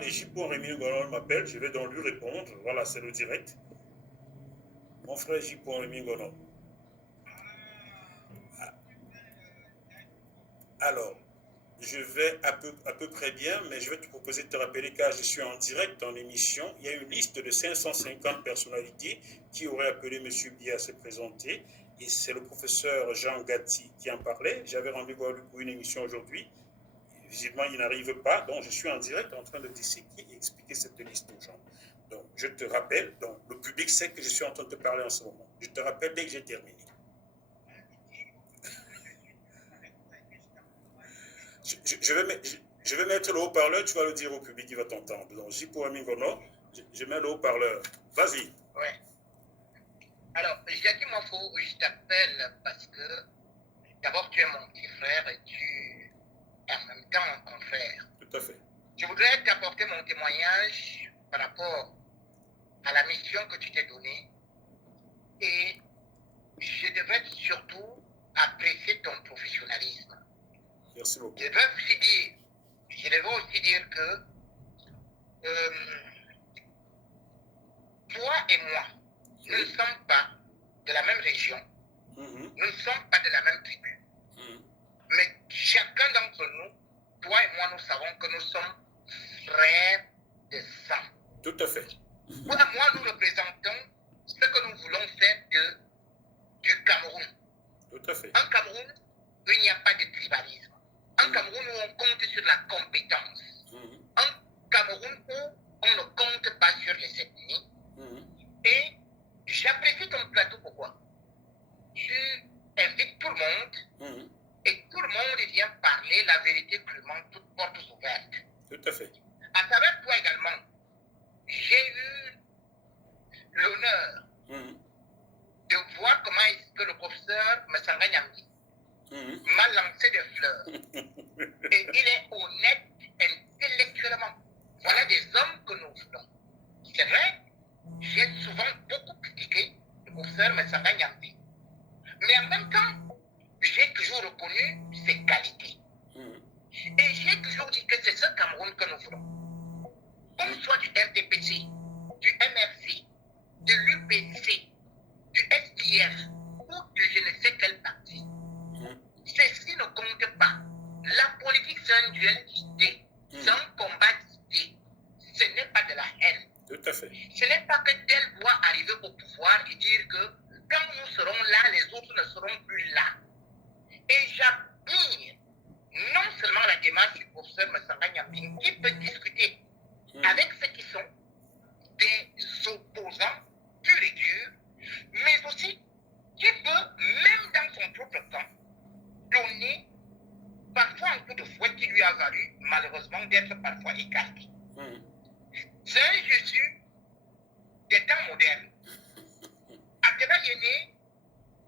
Les Jipo Rémi Gonon m'appelle, je vais donc lui répondre. Voilà, c'est le direct. Mon frère Jipo Rémi Gonon. Alors, je vais à peu près bien, mais je vais te proposer de te rappeler car je suis en direct en émission. Il y a une liste de 550 personnalités qui auraient appelé M. Biya à se présenter. Et c'est le professeur Jean Gatti qui en parlait. J'avais rendez-vous pour une émission aujourd'hui. Visiblement, il n'arrive pas. Donc, je suis en direct en train de disséquer et expliquer cette liste aux gens. Donc, je te rappelle, donc, le public sait que je suis en train de te parler en ce moment. Je te rappelle dès que j'ai terminé. Je vais mettre le haut-parleur, tu vas le dire au public, il va t'entendre. Donc, Jipo Amingono, je mets le haut-parleur. Vas-y. Oui. Alors, Jackie Mofo, je t'appelle parce que d'abord tu es mon petit frère et tu es en même temps mon frère. Tout à fait. Je voudrais t'apporter mon témoignage par rapport à la mission que tu t'es donnée et je devrais surtout apprécier ton professionnalisme. Merci beaucoup. Je devrais aussi dire que toi et moi, nous ne sommes pas de la même région, nous ne sommes pas de la même tribu. Mais chacun d'entre nous, toi et moi, nous savons que nous sommes frères de sang. Tout à fait. Toi et moi, nous représentons ce que nous voulons faire du Cameroun. Tout à fait. En Cameroun, il n'y a pas de tribalisme. En Cameroun, où on compte sur la compétence. En Cameroun, où on ne compte pas sur les ethnies. Et j'apprécie ton plateau, pourquoi? Tu invites tout le monde et tout le monde vient parler la vérité crûment, toutes portes ouvertes. Tout à fait. À travers toi également, j'ai eu l'honneur de voir comment est-ce que le professeur Massanga Nyambi m'a lancé des fleurs. Et il est honnête intellectuellement. Voilà des hommes que nous voulons. C'est vrai, j'ai souvent beaucoup critiqué le professeur Massanga Nyambi. Mais en même temps, j'ai toujours reconnu ses qualités. Et j'ai toujours dit que c'est ce Cameroun que nous voulons. Qu'on soit du RDPC, du MRC, de l'UPC, du SDF ou de je ne sais quel parti. Ceci ne compte pas. La politique, c'est un duel d'idées. C'est un combat d'idées. Ce n'est pas de la haine. Tout à fait. Ce n'est pas que tel doit arriver au pouvoir et dire que quand nous serons là, les autres ne seront plus là. Et j'admire non seulement la démarche du professeur Massanga Nyambi, qui peut discuter avec ceux qui sont des opposants purs et durs, mais aussi qui peut, même dans son propre camp, donner parfois un coup de fouet qui lui a valu, malheureusement, d'être parfois écarté. C'est un Jésus des temps modernes. Athéna Yéné,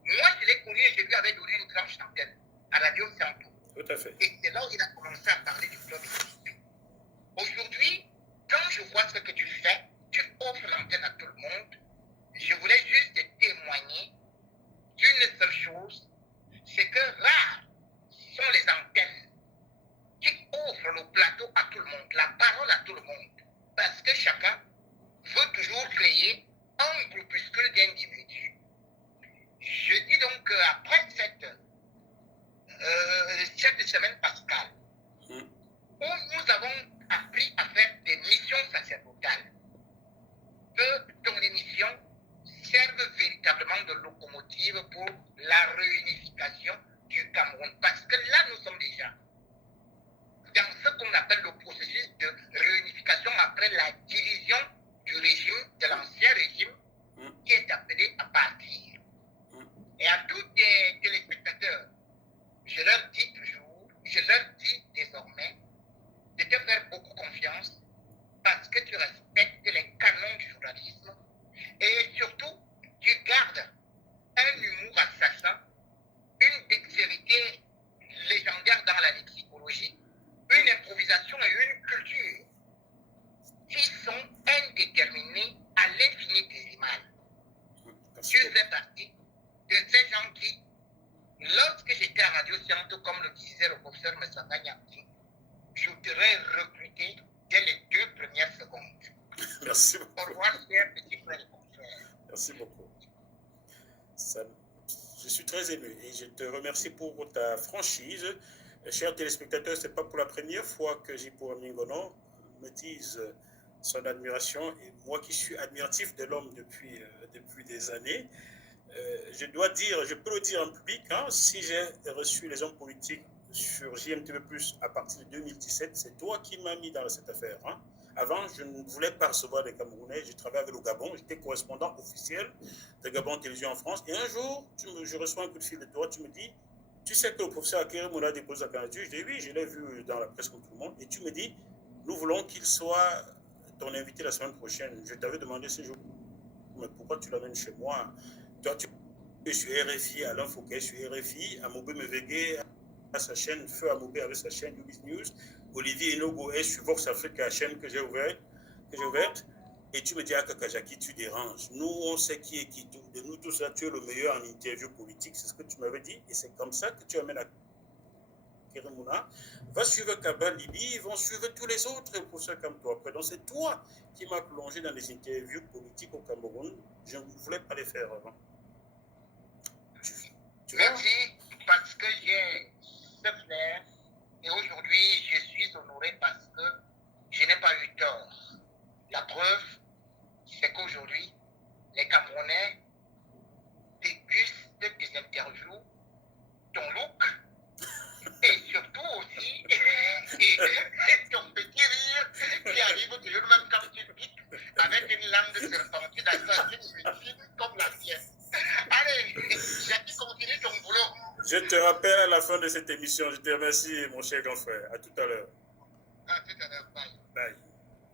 moi je l'ai connu et je lui avais donné une tranche d'antenne à Radio Santo. Tout à fait. Et c'est là où il a commencé à parler du club équipé. Aujourd'hui, quand je vois ce que tu fais, tu offres l'antenne à tout le monde. Je voulais juste te témoigner d'une seule chose, c'est que rares sont les antennes qui offrent le plateau à tout le monde, la parole à tout le monde. Parce que chacun veut toujours créer un groupuscule d'individus. Je dis donc qu'après cette semaine pascale, où nous avons appris à faire des missions sacerdotales, que ton émission serve véritablement de locomotive pour la réunification du Cameroun. Parce que là, nous sommes déjà dans ce qu'on appelle le processus de réunification après la division du régime, de l'ancien régime, qui est appelé à partir. Et à tous les téléspectateurs, je leur dis toujours, je leur dis désormais de te faire beaucoup confiance parce que tu respectes les canons du journalisme et surtout, tu gardes un humour assassin, une dextérité légendaire dans la lexicologie, une improvisation et une culture qui sont indéterminées à l'infinitésimal. Tu fais partie de ces gens qui, lorsque j'étais à Radio Sciences, comme le disait le professeur Massanga Nyambi, je t'aurais recruté dès les 2 premiers Merci beaucoup. Au revoir, cher petit frère et confrère. Merci beaucoup. Je suis très ému et je te remercie pour ta franchise. Chers téléspectateurs, ce n'est pas pour la première fois que Jipo Mingono me dise son admiration. Et moi qui suis admiratif de l'homme depuis des années, je dois dire, je peux le dire en public, hein, si j'ai reçu les hommes politiques sur JMTV+, à partir de 2017, c'est toi qui m'as mis dans cette affaire. Hein. Avant, je ne voulais pas recevoir des Camerounais, je travaillais avec le Gabon, j'étais correspondant officiel de Gabon Télévision en France, et un jour, je reçois un coup de fil de toi, tu me dis, tu sais que le professeur Akere Moula dépose la candidature. Je dis oui, je l'ai vu dans la presse comme tout le monde, et tu me dis, nous voulons qu'il soit ton invité la semaine prochaine. Je t'avais demandé ce jour, mais pourquoi tu l'amènes chez moi? Toi, tu es sur RFI, Alain Fouquet sur RFI, Amobé Mevegue à sa chaîne, Feu Amobé avec sa chaîne Ubis News, Olivier Enogo est sur Vox Africa, la chaîne que j'ai ouverte, et tu me dis, ah, Kakajaki, tu déranges. Nous, on sait qui est qui. De nous tous, là, tu es le meilleur en interview politique, c'est ce que tu m'avais dit, et c'est comme ça que tu amènes à Keremouna. Va suivre Kabal Libi, ils vont suivre tous les autres professeurs comme toi. Après, donc, c'est toi qui m'as plongé dans les interviews politiques au Cameroun. Je ne voulais pas les faire avant. Merci, parce que j'ai ce flair et aujourd'hui je suis honoré parce que je n'ai pas eu tort. La preuve, c'est qu'aujourd'hui, les Camerounais dégustent des interviews, ton look et surtout aussi ton petit rire qui arrive toujours même quand tu piques avec une langue serpentine assassine comme la tienne. Allez, Jackie, continue ton boulot. Je te rappelle à la fin de cette émission. Je te remercie, mon cher grand frère. À tout à l'heure. À tout à l'heure. Bye. Bye.